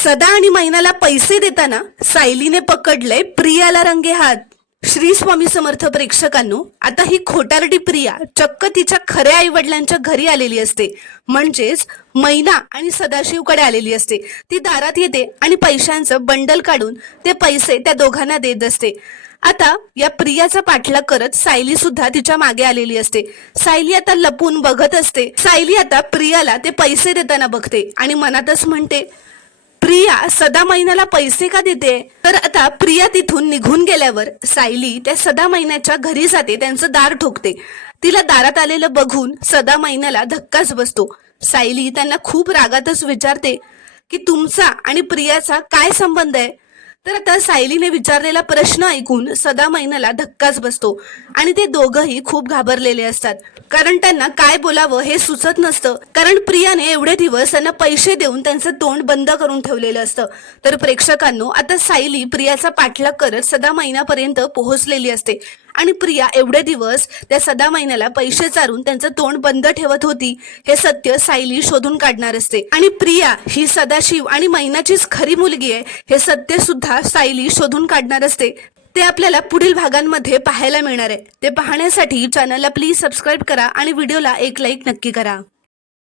सदा आणि मैनाला पैसे देताना सायलीने पकडलंय प्रियाला रंगे हात। श्री स्वामी समर्थ प्रेक्षकांनो, आता ही खोटारडी प्रिया चक्क तिच्या खऱ्या आई वडिलांच्या घरी आलेली असते, म्हणजेच मैना आणि सदाशिवकडे आलेली असते। ती दारात येते आणि पैशांचं बंडल काढून ते पैसे त्या दोघांना देत असते। आता या प्रियाचा पाठलाग करत सायली सुद्धा तिच्या मागे आलेली असते। सायली आता लपून बघत असते। सायली आता प्रियाला ते पैसे देताना बघते आणि मनातच म्हणते, प्रिया सदा मैनाला पैसे का देते? तर आता प्रिया तिथून निघून गेल्यावर सायली त्या सदा मैनाच्या घरी जाते, त्यांचं दार ठोकते। तिला दारात आलेलं बघून सदा मैनाला धक्काच बसतो। सायली त्यांना खूप रागातच विचारते की तुमचा आणि प्रियाचा काय संबंध आहे? तर आता सायलीने विचारलेला प्रश्न ऐकून सदा मैनाला धक्काच बसतो आणि ते दोघंही खूप घाबरलेले असतात, कारण त्यांना काय बोलावं हे सुचत नसतं। कारण प्रियाने एवढे दिवस त्यांना पैसे देऊन त्यांचं तोंड बंद करून ठेवलेलं असतं। तर प्रेक्षकांनो, आता सायली प्रियाचा पाठलाग करत सदा मैनापर्यंत पोहोचलेली असते आणि प्रिया एवढे दिवस त्या सदा मैनाला पैसे चारून त्यांचं तोंड बंद ठेवत होती हे सत्य सायली शोधून काढणार असते आणि प्रिया ही सदाशिव आणि मैनाचीच खरी मुलगी आहे हे सत्य सुद्धा सायली शोधून काढणार असते। ते आपल्याला पुढील भागांमध्ये पाहायला मिळणार आहे। ते पाहण्यासाठी चॅनलला प्लीज सबस्क्राईब करा आणि व्हिडिओला एक लाईक नक्की करा।